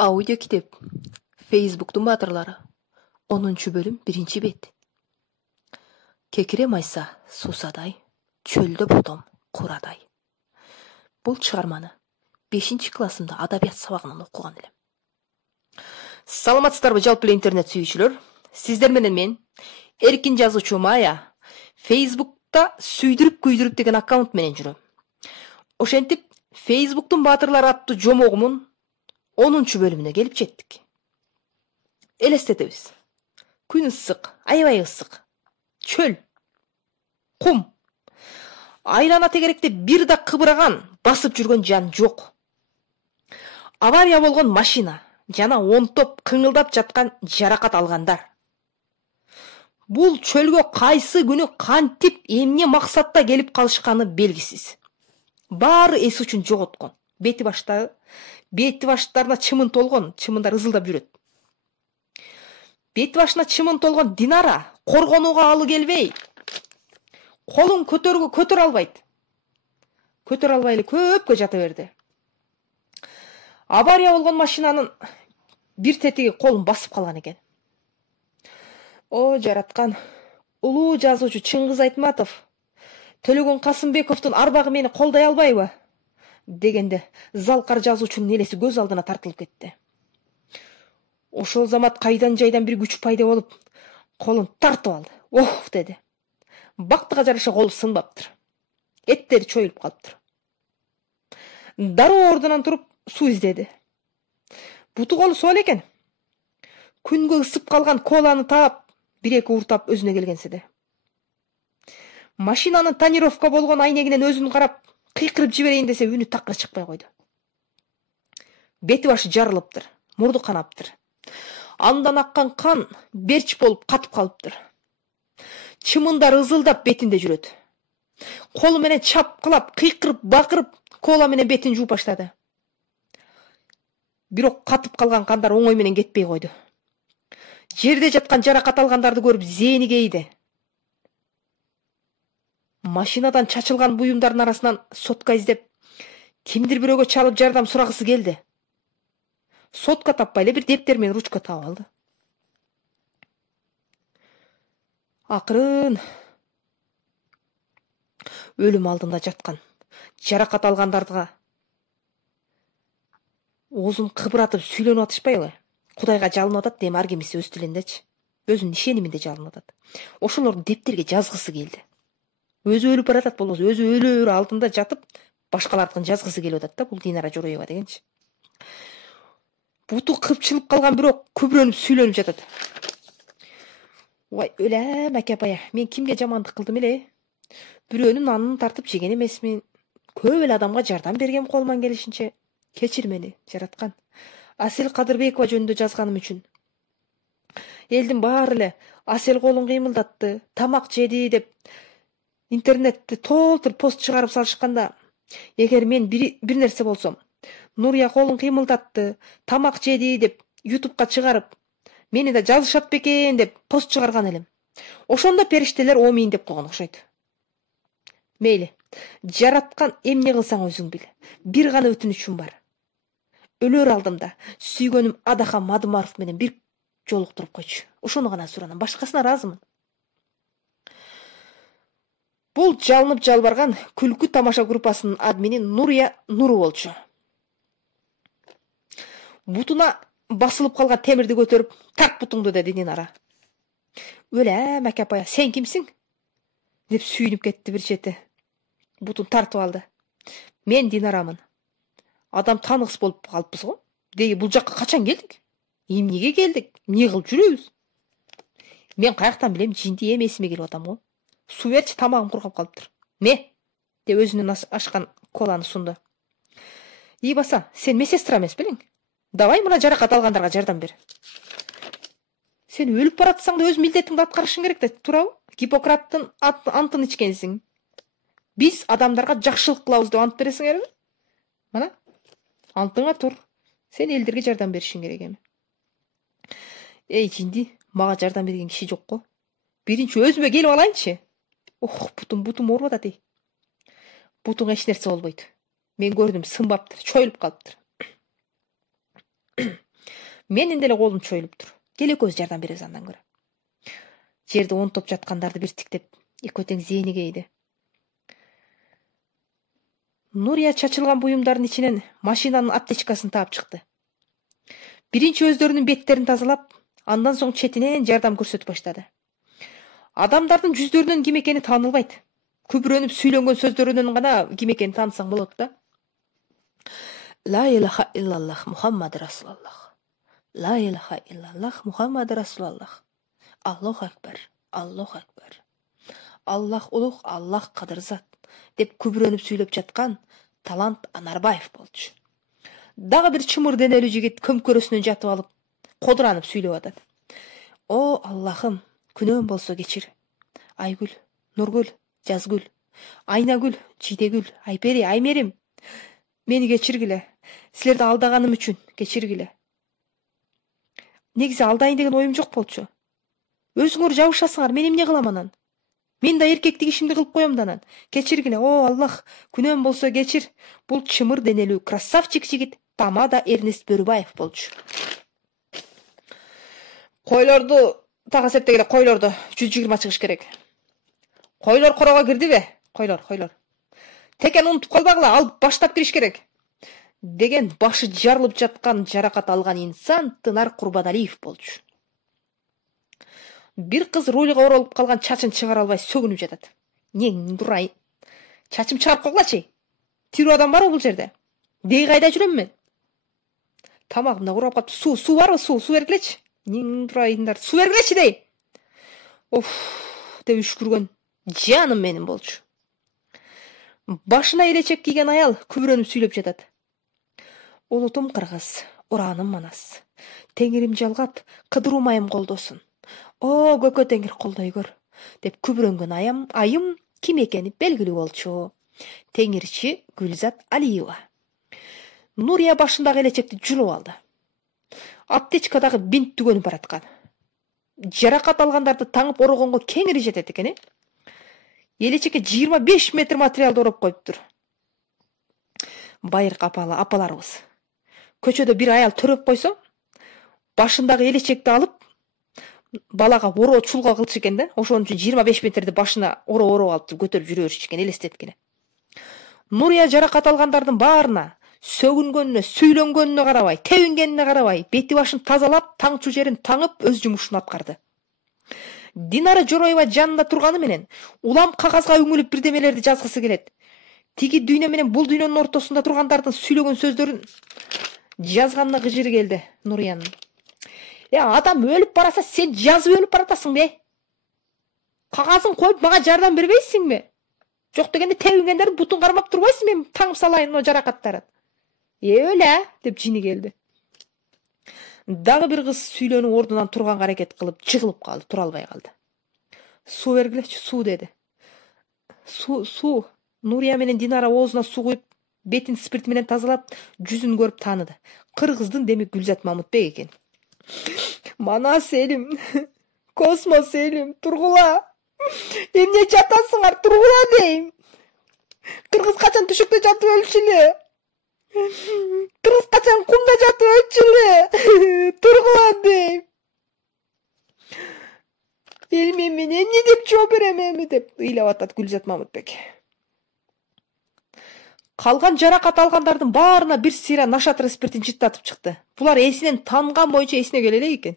Audio kitep. Facebook'tun batırları. 10. bölüm 1. bet. Kekire maysa susaday, çölde buldum kuraday. Бұл шығарманы 5. классымда адабият сабағынан оқыған елем. Саламатсыздарбы жалпы интернет сүйүүчүлөр? Сиздер менен мен эркин жазуучу Мая Facebook'та сүйдүрүп деген аккаунт менен жүрөм. Ошентип Facebook'тун батырлары аттуу жомогумун 10. bölümüne gelip жетtik. Elestetебиз. Күн ысык, аябай ысык. Чөл, кум. Айлана тегеректе бир да кыбыраган, басып жүргөн жан жок. Авария болгон машина жана 10 топ кыңылдап жаткан жаракат алгандар. Бул чөлгө кайсы күнү кантип эмне максатта келип калышканы белгисиз. Баары эс үчүн жоготкон. Бети баштарына чымын толгон, чымындар ызылдап жүрөт. Бети башына чымын толгон Динара коргонууга алы келбей, колун көтөрө албайт. Көтөрө албай эле көпкө жата берди. Авария болгон машинанын бир тетиги колун басып калган экен. О, жараткан, улуу жазуучу Чыңгыз Айтматов Төлөгөн Касымбековдун арбагы мени колдой албайбы дегенде залкар жазуучунун элеси көз алдына тартылып кетти. Ошол замат кайдан жайдан бир күч пайда болуп, колун тартып алды. Ох деди. Бактыга жараша колу сынбаптыр. Эттери чоюлуп калыптыр. Дароо ордунан туруп суу издеди. Буту колу суу экен. Күнгө ысып калган коланы таап, бир-эки уртап өзүнө келгенсиде. Машинанын тонировка болгон айнегинен өзүн карап, кыйкырып жиберейин десе үнү такыр чыкпай койду. Бети башы жарылыптыр, мурду канаптыр. Андан аккан кан берч болуп катып калыптыр. Чымындар ызылдап бетинде жүрөт. Колу менен чапкылап, кыйкырып, бакырып, кола менен бетин жууп баштады. Бирок катып калган кандар оңой менен кетпей койду. Жерде жаткан жаракат алгандарды көрүп зээни кейди. Машинадан чачылган буюмдардын арасынан сотка издеп, кимдир бирөөгө чалып жардам сурагысы келди. Сотка таппай эле бир дептер менен ручка таап алды. Акырын өлүм алдында жаткан жаракат алгандардыга оозун кыбыратып сүйлөнүп атышпайбы? Кудайга жалынып атат, дем ар кимиси өз тилиндечи. Өзүнүн ишениминде жалынып атат. Ошолорду дептерге жазгысы келди. Өзү өлүп баратат болбосо, өзү өлөөр алдында жатып, башкалардыкын жазгысы келип атат да, бул Динара Жороева дегенчи. Буту кыпчылып калган бирок күбөрөнүп сүйлөнүп жатат. Ой, өлөм аке-апая, мен кимге жамандык кылдым эле? Бирөөнүн нанын тартып жеген эмесмин. Көп эле адамга жардам бергем колуман келишинче. Кечир мени, жараткан. Асел Кадырбекова жөнүндө жазганым үчүн. Элдин баары эле Асел колун кыймылдатты, тамак жеди деп интернетте толтур пост чыгарып салышканда, эгер мен бир нерсе болсом, Нурия колун кыймылдатты, тамак жеди деп YouTube'га чыгарып, мени да жазышат бекен деп пост чыгарган элем. Ошондо периштелер омейин деп койгон окшойт. Мейли, жараткан, эмне кылсаң өзүң бил. Бир гана өтүнүчүм бар. Өлөр алдымда сүйгөнүм Адахан Мадымаров менен бир жолуктуруп койчу. Ошону гана суранам, башкасына ыраазымын. Бул жалынып жалбарган күлкү тамаша группасынын админи Нурия Нуру болчу. Бутуна басылып калган темирди көтөрүп, тарт бутуңду деди Динара. Өлөм аке-апая, сен кимсиң? Деп сүйүнүп кетти бир чети. Бутун тартып алды. Мен Динарамын. Адам таныгыс болуп калыппыз го. Деги бул жакка качан келдик? Эмнеге келдик? Эмне кылып жүрөбүз? Мен каяктан билем, жинди эмесиме келип атам го. Суу берчи, тамагым кургап калыптыр. Не? Деп өзүнүн ашкан коланы сунду. И баса, сен медсестра эмес белең? Давай мына жаракат алгандарга жардам бер. Сен өлүп баратсаң да өз милдетиңди аткарышың керек да, туурабы? Гиппократтын антын ичкенсиң. Биз адамдарга жакшылык кылабыз деп ант бересиңерби? Мына, антыңа тур. Сен элдерге жардам беришиң керек эми. Эй, жинди, мага жардам берген киши жок го. Биринчи өзүмө келип алайынчы. Ох, бутум ооруп атат эй. Бутуңа эч нерсе болбойт. Мен көрдүм, сынбаптыр, чоюлуп калыптыр. Менин деле колум чоюлуптур. Кел экөөбүз жардам беребиз андан көрө. Жерде онтоп жаткандарды бир тиктеп, экөө тең зээниге ийди. Нурия чачылган буюмдардын ичинен машинанын аптечкасын таап чыкты. Биринчи өздөрүнүн беттерин тазалап, андан соң четинен жардам көрсөтүп баштады. Адамдардын жүздөрүнөн ким экени таанылбайт. Күбүрөнүп сүйлөнгөн сөздөрүнөн гана ким экенин таанысаң болот да. Ла илаха иллаллах Мухаммад Расулаллах. Ла илаха иллаллах Мухаммад Расулаллах. Аллаху акбар. Аллаху акбар. Аллах улуг, Аллах кадырзат деп күбүрөнүп сүйлөп жаткан Талант Анарбаев болчу. Дагы бир чымыр денелүү жигит көмкөрөсүнөн жатып алып, кодуранып сүйлөп атат. О Аллахым, күнөөм болсо кечир. Айгүл, Нургүл, Жазгүл, Айнагүл, Жидегүл, Айпери, Аймерим. Мени кечиргиле. Силерди алдаганым үчүн кечиргиле. Негизи алдайын деген оюм жок болчу. Өзүңөр жабышасыңар, мен эмне кылам анан? Мен да эркектик ишимди кылып коем да анан. Кечиргиле. О Аллах, күнөөм болсо кечир. Бул чымыр денелүү красавчик жигит Тамада Эрнест Бөрүбаев болчу. Койлорду тага септегиле, койлорду 120 чыгыш керек. Койлор корого кирдиби? Койлор. Текен унутуп калбагыла, алып баштап кириш керек. Деген башы жарылып жаткан, жаракат алган инсан Тынар Курбаналиев болчу. Бир кыз рульга оролуп калган чачын чыгара албай сөгүнүп жатат. Нең дурай. Чачым чыгарып койгулачы. Тирүү адам барбы бул жерде? Деги кайда жүрөм мен? Тамагымда курап калып, суу барбы? Суу бергилечи. Нең дурайындар, суу бергилечи дей. Оф, деп үшкүргөн жаным менин болчу. Башына элечек кийген аял күбүрөнүп сүйлөп жатат. Улутум кыргыз, ураным манас. Теңирим жалгап, кыдыруу майым колдосун. О, көкө теңир колдой көр, деп күбүрөнгөн айым ким экени белгилүү болчу. Теңирчи Гүлзат Алиева. Нурия башындагы элечекти жулуп алды. Аптечкадагы бинт түгөнүп бараткан. Жаракат алгандарды таңып орогонго кеңири жетет экен. Элечекке 25 метр материалды ороп коюптур. Байыркы апаларыбыз. Көчөдө бир аял төрөп койсо, башындагы элечекти алып, балага ороо чулга кылчу экен да. Ошон үчүн 25 метрди башына ороп алып көтөрүп жүрө берчү экен, элестеткене. Нурия жаракат алгандардын баарына сөгүнгөнүнө, сүйлөнгөнүнө карабай, тебингенине карабай, бети башын тазалап, таңчу жерин таңып, өз жумушун аткарды. Динара Жороева жанында турганы менен улам кагазга үңүлүп бирдемелерди жазгысы келет. Тиги дүйнө менен бул дүйнөнүн ортосунда тургандардын сүйлөгөн сөздөрүн жазганына кыжыры келди Нуриянын. Адам өлүп бараса, сен жазып өлүп баратасың бе? Кагазын коюп мага жардам бербейсиңби? Жок дегенде тебингендердин бутун кармап турбайсың, мен таңып салайын о жаракаттарын. Өлө, деп жини келди. Дагы бир кыз сүйлөнүп ордунан турганга аракет кылып, жыгылып калды, тура албай калды. Суу бергилечи, суу деди. Суу. Нурия менен Динара оозуна суу куюп, бетин спирт менен тазалап, жүзүн көрүп тааныды. Кыргыздын демек Гүлзат Мамытбек экен. Манас элим, космос элим, тургула. Эмне жатасыңар, тургула дейм. Кыргыз качан түшөктө жатып өлчү эле. Кыргыз качан кумда жатып өлчү эле. Тургула дейм. Элме мен эмне деп жооп берем эми деп ыйлап атат Гүлзат Мамытбек. Калган жаракат алгандардын баарына бир сыйра нашатыр спиртин жыттатып чыкты. Булар эсинен танган боюнча эсине келе элек экен.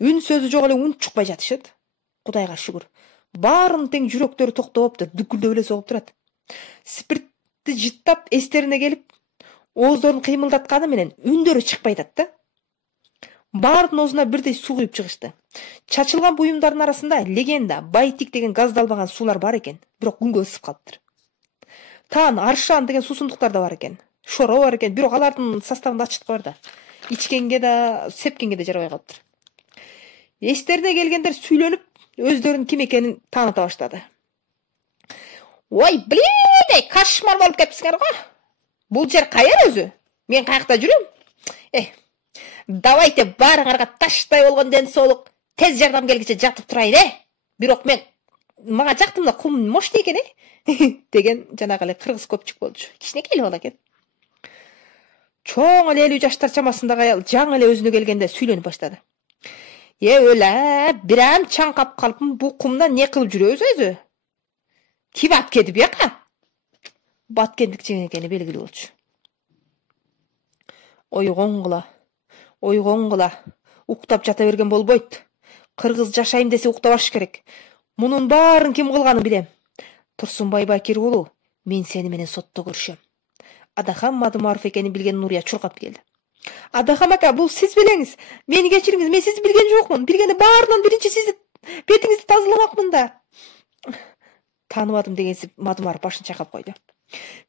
Үн сөзү жок эле үн чукпай жатышат. Кудайга шүгүр. Баарынын тең жүрөктөрү токтоп, дүкүлдөп эле согуп турат. Спиртти жыттап эстерине келип, ооздорун кыймылдатканы менен үндөрү чыкпай атат да. Баардын оозуна бирдей суу куюп чыгышты. Чачылган буюмдардын арасында легенда, байтик деген газдалбаган суулар бар экен, бирок күнгө ысып калыптыр. Таан, аршан деген суусундуктар да бар экен. Шоро бар экен, бирок алардын составында ачыткы бар да. Ичкенге да, сепкенге да жарабай калыптыр. Эстерине келгендер сүйлөнүп, өздөрүнүн ким экенин тааныта баштады. Ой, блин, кошмар болуп кетипсиңер го. Бул жер каер өзү? Мен каякта жүрөм? Давайте баарыңарга таштай болгон ден соолук, тез жардам келгиче жатып турайын, Бирок мага жактымда кум мощный экен, . Деген жанагы эле кыргыз көпчүк болчу. Кичинекей эле бала экен. чоң эле 50 жаштар чамасындагы аял жаңы эле өзүнө келгенде сүйлөнүп баштады. Өле, бирам чаңкап калыпмын, бу кумда не кылып жүрөбүз өзү? Ким ап кетип бияка? Баткендик жеңе экени белгилүү болчу. Ойгонгула. Уктап жата берген болбойт. Кыргыз жашайм десе уктабаш керек. Мунун баарын ким кылганын билем. Турсунбай Бакир уулу, мен сени менен сотто көрүшөм. Адахан Мадумаров экенин билген Нурия чуркап келди. Адахан ака, бул сиз белеңиз. Мени кечириңиз, мен сизди билген жокмун. Билгенде баарынан биринчи сизди бетиңизди тазаламакмын да. Тааныбадым дегенсип Мадумаров башын чайкап койду.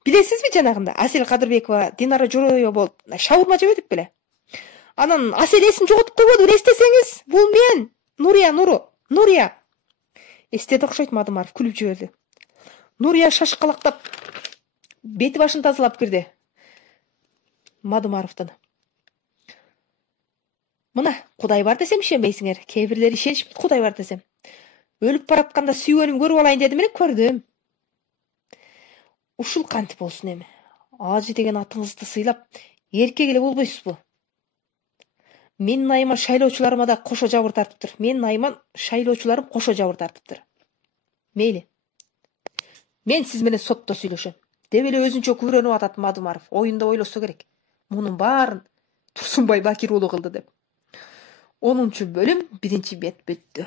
Билесизби, жанагында Асель Кадырбекова Динара Жороева болуп шаурма жеп эдик беле. Анан Асель эсин жоготуп койбоду, эстесеңиз, бул мен, Нурия. Эстеди окшойт, Мадумаров күлүп жиберди. Нурия шашкалактап бети башын тазалап кирди. Мадумаровдон. Мына, Кудай бар десем ишенбейсиңер. Кээ бирлери ишенишпейт Кудай бар десем. Өлүп баратканда сүйгөнүм көрүп алайын дедим эле, көрдүм. Ушул кантип болсун эми? Ажы деген атыңызды сыйлап, эркек эле болбойсузбу? Менин айыма шайлоочуларыма да кошо жабыр тартыптыр. Мейли. Мен сиз менен сотто сүйлөшөм. Деп эле өзүнчө күбөрөнүп атат Мадумаров. Оюнда ойлосо керек. Мунун баарын Турсунбай Бакир уулу кылды деп. 10-бөлүм 1-бет бүттү.